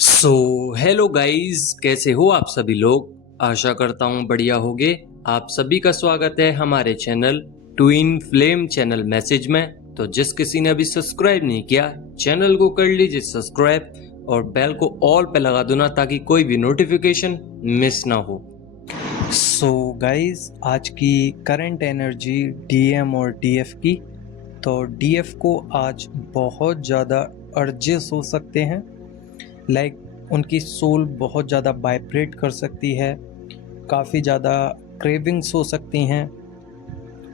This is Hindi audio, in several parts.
सो हेलो गाइस, कैसे हो आप सभी लोग। आशा करता हूँ बढ़िया होगे। आप सभी का स्वागत है हमारे channel twin flame channel message में। तो जिस किसी ने अभी सब्सक्राइब नहीं किया, चैनल को कर लीजिए सब्सक्राइब और बेल को ऑल पे लगा दो ना, ताकि कोई भी नोटिफिकेशन मिस ना हो। सो गाइस, आज की करंट एनर्जी डीएम और डीएफ की। तो डीएफ को आज बहुत ज़्यादा अर्जेस हो सकते हैं। उनकी सोल बहुत ज़्यादा वाइब्रेट कर सकती है, काफ़ी ज़्यादा क्रेविंग्स हो सकती हैं।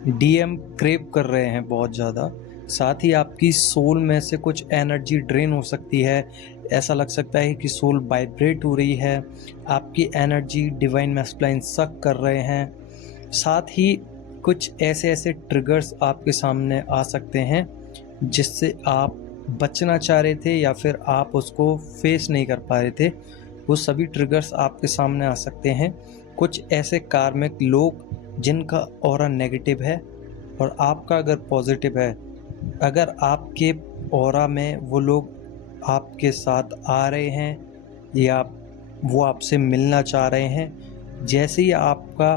डीएम क्रेव कर रहे हैं बहुत ज़्यादा। साथ ही आपकी सोल में से कुछ एनर्जी ड्रेन हो सकती है। ऐसा लग सकता है कि सोल वाइब्रेट हो रही है, आपकी एनर्जी डिवाइन मैस्कुलाइन सक कर रहे हैं। साथ ही कुछ ऐसे ऐसे ट्रिगर्स आपके सामने आ सकते हैं जिससे आप बचना चाह रहे थे या फिर आप उसको फेस नहीं कर पा रहे थे। वो सभी ट्रिगर्स आपके सामने आ सकते हैं। कुछ ऐसे कार्मिक लोग जिनका ऑरा नेगेटिव है और आपका अगर पॉजिटिव है, अगर आपके ऑरा में वो लोग आपके साथ आ रहे हैं या वो आपसे मिलना चाह रहे हैं, जैसे ही आपका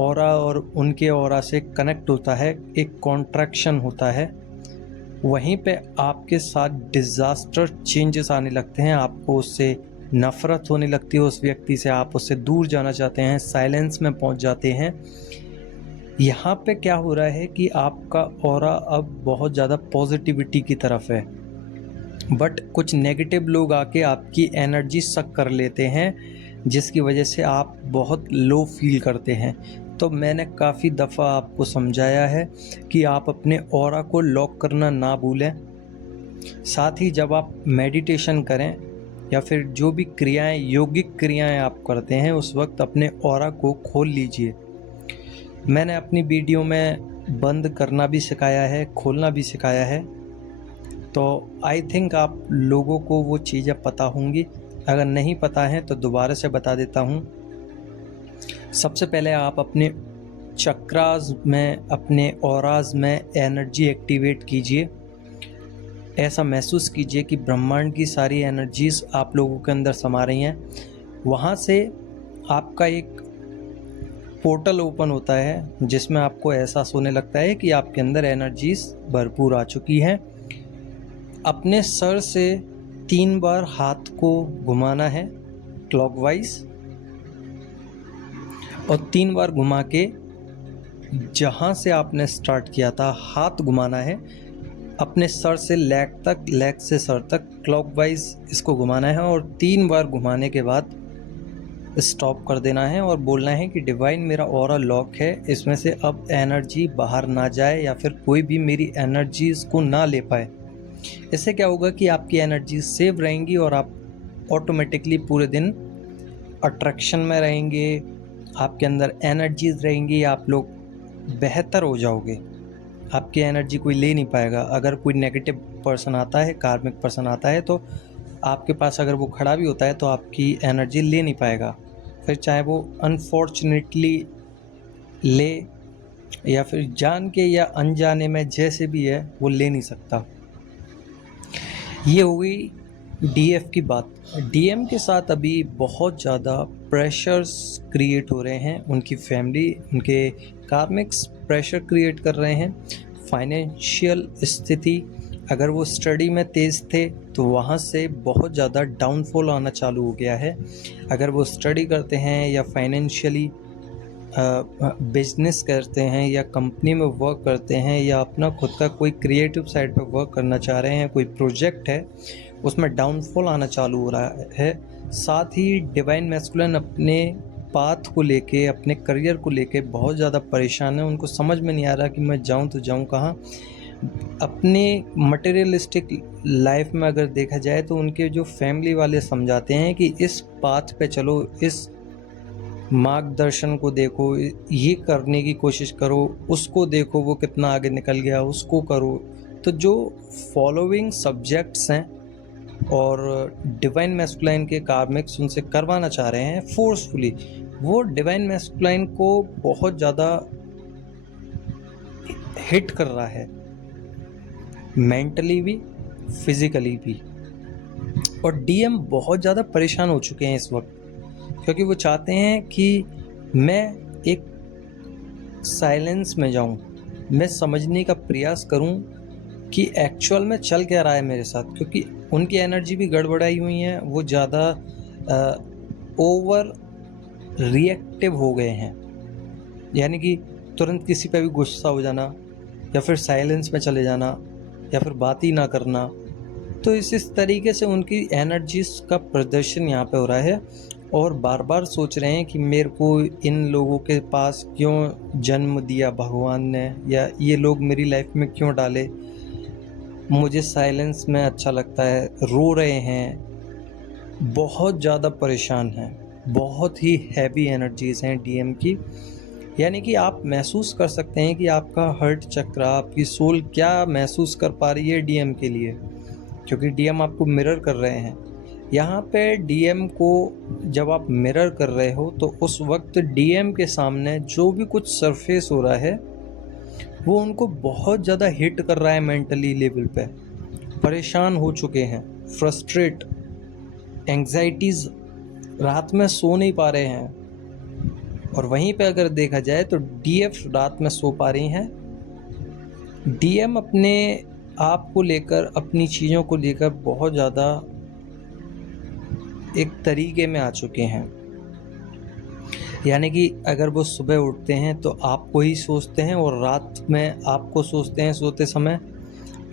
ऑरा और उनके ऑरा से कनेक्ट होता है, एक कॉन्ट्रैक्शन होता है, वहीं पे आपके साथ डिज़ास्टर चेंजेस आने लगते हैं। आपको उससे नफ़रत होने लगती है, उस व्यक्ति से आप उससे दूर जाना चाहते हैं, साइलेंस में पहुंच जाते हैं। यहाँ पे क्या हो रहा है कि आपका ऑरा अब बहुत ज़्यादा पॉजिटिविटी की तरफ है, बट कुछ नेगेटिव लोग आके आपकी एनर्जी सक कर लेते हैं, जिसकी वजह से आप बहुत लो फील करते हैं। तो मैंने काफ़ी दफ़ा आपको समझाया है कि आप अपने ऑरा को लॉक करना ना भूलें। साथ ही जब आप मेडिटेशन करें या फिर जो भी क्रियाएं, योगिक क्रियाएं आप करते हैं, उस वक्त अपने ऑरा को खोल लीजिए। मैंने अपनी वीडियो में बंद करना भी सिखाया है, खोलना भी सिखाया है। तो आई थिंक आप लोगों को वो चीज़ें पता होंगी। अगर नहीं पता है तो दोबारा से बता देता हूँ। सबसे पहले आप अपने चक्रास में, अपने ऑराज में एनर्जी एक्टिवेट कीजिए। ऐसा महसूस कीजिए कि ब्रह्मांड की सारी एनर्जीज आप लोगों के अंदर समा रही हैं। वहाँ से आपका एक पोर्टल ओपन होता है जिसमें आपको एहसास होने लगता है कि आपके अंदर एनर्जीज भरपूर आ चुकी हैं। अपने सर से 3 बार हाथ को घुमाना है क्लॉकवाइज, और 3 बार घुमा के जहाँ से आपने स्टार्ट किया था हाथ घुमाना है, अपने सर से लेग तक, लेग से सर तक क्लॉकवाइज इसको घुमाना है, और 3 बार घुमाने के बाद स्टॉप कर देना है और बोलना है कि डिवाइन, मेरा ऑरा लॉक है, इसमें से अब एनर्जी बाहर ना जाए या फिर कोई भी मेरी एनर्जीज को ना ले पाए। इससे क्या होगा कि आपकी एनर्जी सेव रहेंगी और आप ऑटोमेटिकली पूरे दिन अट्रैक्शन में रहेंगे, आपके अंदर एनर्जीज रहेंगी, आप लोग बेहतर हो जाओगे। आपकी एनर्जी कोई ले नहीं पाएगा। अगर कोई नेगेटिव पर्सन आता है, कार्मिक पर्सन आता है, तो आपके पास अगर वो खड़ा भी होता है तो आपकी एनर्जी ले नहीं पाएगा। फिर चाहे वो अनफॉर्चुनेटली ले या फिर जान के या अनजाने में, जैसे भी है, वो ले नहीं सकता। ये हो गई डीएफ की बात। डीएम के साथ अभी बहुत ज़्यादा प्रेशर्स क्रिएट हो रहे हैं। उनकी फैमिली, उनके कार्मिक्स प्रेशर क्रिएट कर रहे हैं। फाइनेंशियल स्थिति, अगर वो स्टडी में तेज़ थे तो वहाँ से बहुत ज़्यादा डाउनफॉल आना चालू हो गया है। अगर वो स्टडी करते हैं या फाइनेंशियली बिजनेस करते हैं या कंपनी में वर्क करते हैं या अपना खुद का कोई क्रिएटिव साइड पर वर्क करना चाह रहे हैं, कोई प्रोजेक्ट है, उसमें डाउनफॉल आना चालू हो रहा है। साथ ही डिवाइन मैस्कुलिन अपने पाथ को लेके, अपने करियर को लेके बहुत ज़्यादा परेशान है। उनको समझ में नहीं आ रहा कि मैं जाऊं तो जाऊं कहाँ। अपने मटेरियलिस्टिक लाइफ में अगर देखा जाए तो उनके जो फैमिली वाले समझाते हैं कि इस पाथ पे चलो, इस मार्गदर्शन को देखो, ये करने की कोशिश करो, उसको देखो वो कितना आगे निकल गया, उसको करो। तो जो फॉलोइंग सब्जेक्ट्स हैं और डिवाइन मैस्कुलाइन के कार्मिक्स उनसे करवाना चाह रहे हैं फोर्सफुली, वो डिवाइन मैस्कुलाइन को बहुत ज़्यादा हिट कर रहा है, मेंटली भी, फिजिकली भी। और डीएम बहुत ज़्यादा परेशान हो चुके हैं इस वक्त, क्योंकि वो चाहते हैं कि मैं एक साइलेंस में जाऊं, मैं समझने का प्रयास करूं कि एक्चुअल में चल क्या रहा है मेरे साथ, क्योंकि उनकी एनर्जी भी गड़बड़ाई हुई है। वो ज़्यादा ओवर रिएक्टिव हो गए हैं, यानी कि तुरंत किसी पे भी गुस्सा हो जाना, या फिर साइलेंस में चले जाना, या फिर बात ही ना करना। तो इस तरीके से उनकी एनर्जीज का प्रदर्शन यहाँ पे हो रहा है, और बार बार सोच रहे हैं कि मेरे को इन लोगों के पास क्यों जन्म दिया भगवान ने, या ये लोग मेरी लाइफ में क्यों डाले, मुझे साइलेंस में अच्छा लगता है। रो रहे हैं, बहुत ज़्यादा परेशान हैं, बहुत ही हैवी एनर्जीज़ हैं डीएम की। यानी कि आप महसूस कर सकते हैं कि आपका हार्ट चक्र, आपकी सोल क्या महसूस कर पा रही है डीएम के लिए, क्योंकि डीएम आपको मिरर कर रहे हैं। यहाँ पे डीएम को जब आप मिरर कर रहे हो तो उस वक्त डीएम के सामने जो भी कुछ सरफेस हो रहा है वो उनको बहुत ज़्यादा हिट कर रहा है मेंटली लेवल पे। परेशान हो चुके हैं, फ्रस्ट्रेट, एंग्जाइटीज़, रात में सो नहीं पा रहे हैं। और वहीं पे अगर देखा जाए तो डीएफ रात में सो पा रही हैं। डीएम अपने आप को लेकर, अपनी चीज़ों को लेकर बहुत ज़्यादा एक तरीके में आ चुके हैं। यानी कि अगर वो सुबह उठते हैं तो आपको ही सोचते हैं, और रात में आपको सोचते हैं सोते समय।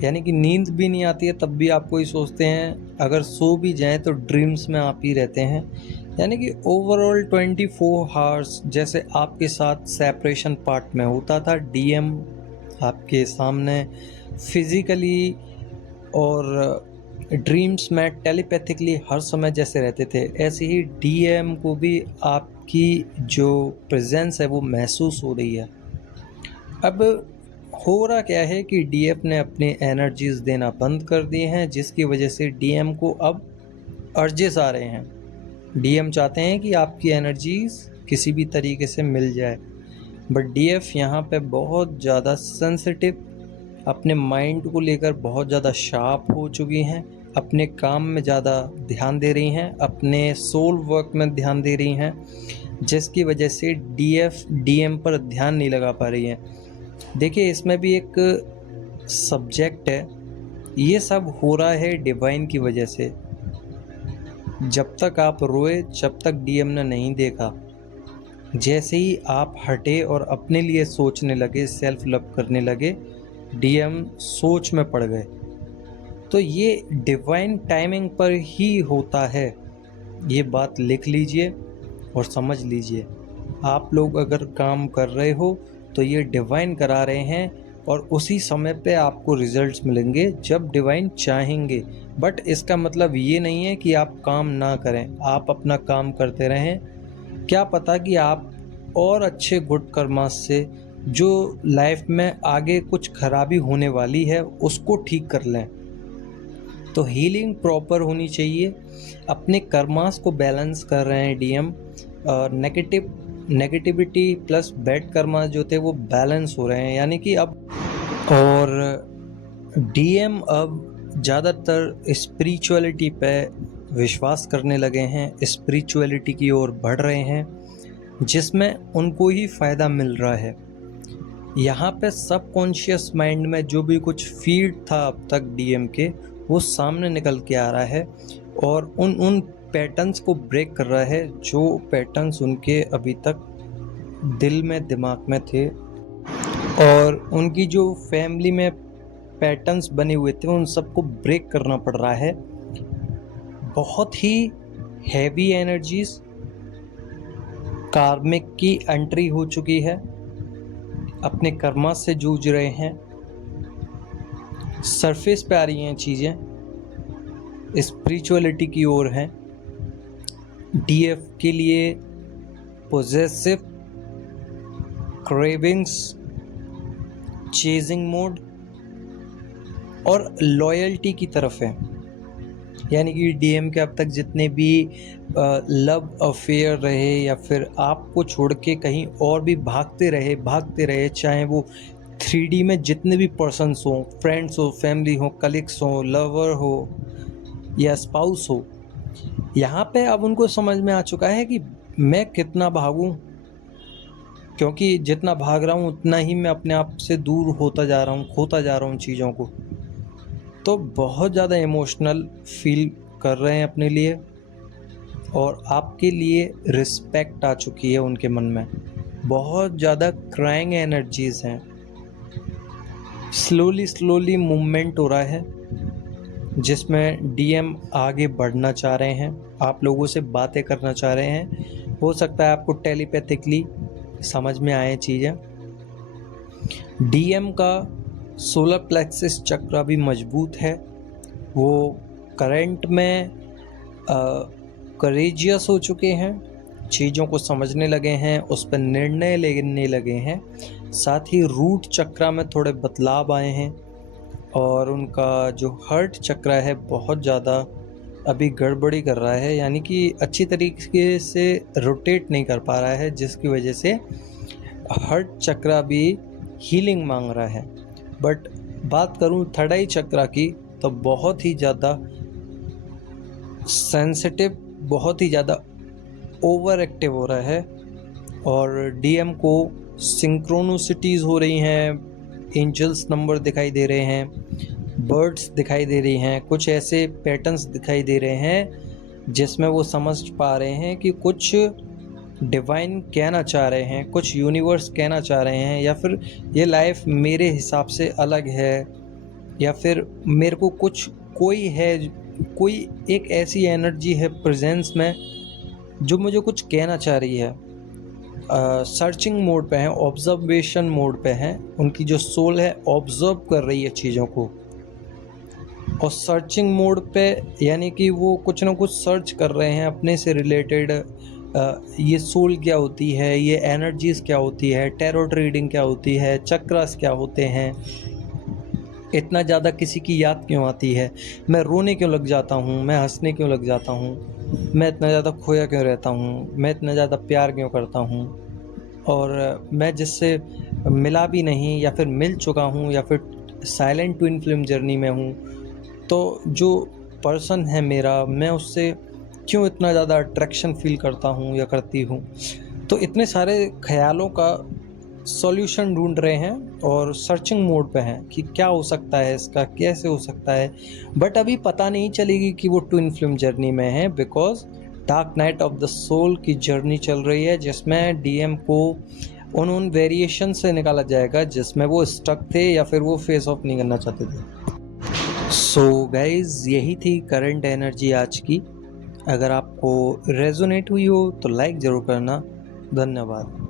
यानी कि नींद भी नहीं आती है तब भी आपको ही सोचते हैं, अगर सो भी जाएं तो ड्रीम्स में आप ही रहते हैं। यानी कि ओवरऑल 24 हावर्स जैसे आपके साथ सेपरेशन पार्ट में होता था, डीएम आपके सामने फिज़िकली और ड्रीम्स में टेलीपैथिकली हर समय जैसे रहते थे, ऐसे ही डीएम को भी आपकी जो प्रेजेंस है वो महसूस हो रही है। अब हो रहा क्या है कि डीएफ ने अपनी एनर्जीज़ देना बंद कर दिए हैं, जिसकी वजह से डीएम को अब अर्जेस आ रहे हैं। डीएम चाहते हैं कि आपकी एनर्जीज़ किसी भी तरीके से मिल जाए, बट डीएफ यहाँ पे बहुत ज़्यादा सेंसिटिव, अपने माइंड को लेकर बहुत ज़्यादा शार्प हो चुकी हैं, अपने काम में ज़्यादा ध्यान दे रही हैं, अपने सोल वर्क में ध्यान दे रही हैं, जिसकी वजह से डीएफ डीएम पर ध्यान नहीं लगा पा रही हैं। देखिए, इसमें भी एक सब्जेक्ट है, ये सब हो रहा है डिवाइन की वजह से। जब तक आप रोए, जब तक डीएम ने नहीं देखा, जैसे ही आप हटे और अपने लिए सोचने लगे, सेल्फ लव करने लगे, डीएम सोच में पड़ गए। तो ये डिवाइन टाइमिंग पर ही होता है, ये बात लिख लीजिए और समझ लीजिए। आप लोग अगर काम कर रहे हो तो ये डिवाइन करा रहे हैं, और उसी समय पे आपको रिजल्ट्स मिलेंगे जब डिवाइन चाहेंगे। बट इसका मतलब ये नहीं है कि आप काम ना करें, आप अपना काम करते रहें। क्या पता कि आप और अच्छे गुड कर्मा से जो लाइफ में आगे कुछ खराबी होने वाली है उसको ठीक कर लें। तो हीलिंग प्रॉपर होनी चाहिए। अपने कर्मास को बैलेंस कर रहे हैं DM, negativity plus bad Karma जो थे वो बैलेंस हो रहे हैं। यानी कि अब और डीएम अब ज़्यादातर स्पिरिचुअलिटी पे विश्वास करने लगे हैं, स्पिरिचुअलिटी की ओर बढ़ रहे हैं, जिसमें उनको ही फ़ायदा मिल रहा है। यहाँ पे सबकॉन्शियस माइंड में जो भी कुछ फीड था अब तक डीएम के, वो सामने निकल के आ रहा है, और उन पैटर्न्स को ब्रेक कर रहा है जो पैटर्न्स उनके अभी तक दिल में, दिमाग में थे, और उनकी जो फैमिली में पैटर्न्स बने हुए थे उन सबको ब्रेक करना पड़ रहा है। बहुत ही हैवी एनर्जीज, कार्मिक की एंट्री हो चुकी है, अपने कर्मा से जूझ रहे हैं, सरफेस पे आ रही हैं चीज़ें, स्पिरिचुअलिटी की ओर हैं। डीएफ के लिए पोजेसिव, क्रेविंग्स, चेजिंग मोड और लॉयल्टी की तरफ है। यानी कि डीएम के अब तक जितने भी लव अफेयर रहे, या फिर आपको छोड़ के कहीं और भी भागते रहे, चाहे वो 3D में जितने भी पर्सन्स हों, फ्रेंड्स हो, फैमिली हो, कलीग्स हो, लवर हो, या स्पाउस हो, यहाँ पे अब उनको समझ में आ चुका है कि मैं कितना भागूं, क्योंकि जितना भाग रहा हूँ उतना ही मैं अपने आप से दूर होता जा रहा हूँ, खोता जा रहा हूँ चीज़ों को। तो बहुत ज़्यादा इमोशनल फील कर रहे हैं अपने लिए, और आपके लिए रिस्पेक्ट आ चुकी है उनके मन में। बहुत ज़्यादा क्राइंग एनर्जीज़ हैं। स्लोली मूवमेंट हो रहा है जिसमें डीएम आगे बढ़ना चाह रहे हैं, आप लोगों से बातें करना चाह रहे हैं। हो सकता है आपको टेलीपैथिकली समझ में आए चीज़ें। डीएम का सोलर प्लेक्सिस चक्र भी मजबूत है। वो करंट में करेजियस हो चुके हैं, चीज़ों को समझने लगे हैं, उस पर निर्णय लेने लगे हैं। साथ ही रूट चक्र में थोड़े बदलाव आए हैं, और उनका जो हार्ट चक्र है बहुत ज़्यादा अभी गड़बड़ी कर रहा है, यानी कि अच्छी तरीके से रोटेट नहीं कर पा रहा है, जिसकी वजह से हार्ट चक्र भी हीलिंग मांग रहा है। बट बात करूं थर्ड आई चक्र की, तो बहुत ही ज़्यादा सेंसिटिव, बहुत ही ज़्यादा ओवर एक्टिव हो रहा है, और डीएम को सिंक्रोनिसिटीज़ हो रही हैं, एंजल्स नंबर दिखाई दे रहे हैं, बर्ड्स दिखाई दे रही हैं, कुछ ऐसे पैटर्न्स दिखाई दे रहे हैं जिसमें वो समझ पा रहे हैं कि कुछ डिवाइन कहना चाह रहे हैं, कुछ यूनिवर्स कहना चाह रहे हैं, या फिर ये लाइफ मेरे हिसाब से अलग है, या फिर मेरे को कुछ कोई है, कोई एक ऐसी एनर्जी है प्रेजेंस में जो मुझे कुछ कहना चाह रही है। सर्चिंग मोड पे हैं, ऑब्जर्वेशन मोड पे हैं, उनकी जो सोल है ऑब्जर्व कर रही है चीज़ों को। और सर्चिंग मोड पे यानी कि वो कुछ ना कुछ सर्च कर रहे हैं अपने से रिलेटेड। ये सोल क्या होती है, ये एनर्जीज़ क्या होती है, टैरो रीडिंग क्या होती है, चक्रास क्या होते हैं, इतना ज़्यादा किसी की याद क्यों आती है, मैं रोने क्यों लग जाता हूँ, मैं हंसने क्यों लग जाता हूँ, मैं इतना ज़्यादा खोया क्यों रहता हूँ, मैं इतना ज़्यादा प्यार क्यों करता हूँ, और मैं जिससे मिला भी नहीं या फिर मिल चुका हूँ या फिर साइलेंट ट्विन फ्लेम जर्नी में हूँ, तो जो पर्सन है मेरा, मैं उससे क्यों इतना ज़्यादा अट्रैक्शन फील करता हूँ या करती हूँ। तो इतने सारे ख्यालों का सॉल्यूशन ढूंढ रहे हैं और सर्चिंग मोड पे हैं कि क्या हो सकता है इसका, कैसे हो सकता है। बट अभी पता नहीं चलेगी कि वो ट्विन फ्लेम जर्नी में है, because dark night of the soul की जर्नी चल रही है, जिसमें डीएम को उन वेरिएशन से निकाला जाएगा जिसमें वो स्टक थे या फिर वो फेस ऑफ नहीं करना चाहते थे। सो गाइज, यही थी करंट एनर्जी आज की। अगर आपको रेजोनेट हुई हो तो लाइक ज़रूर करना। धन्यवाद।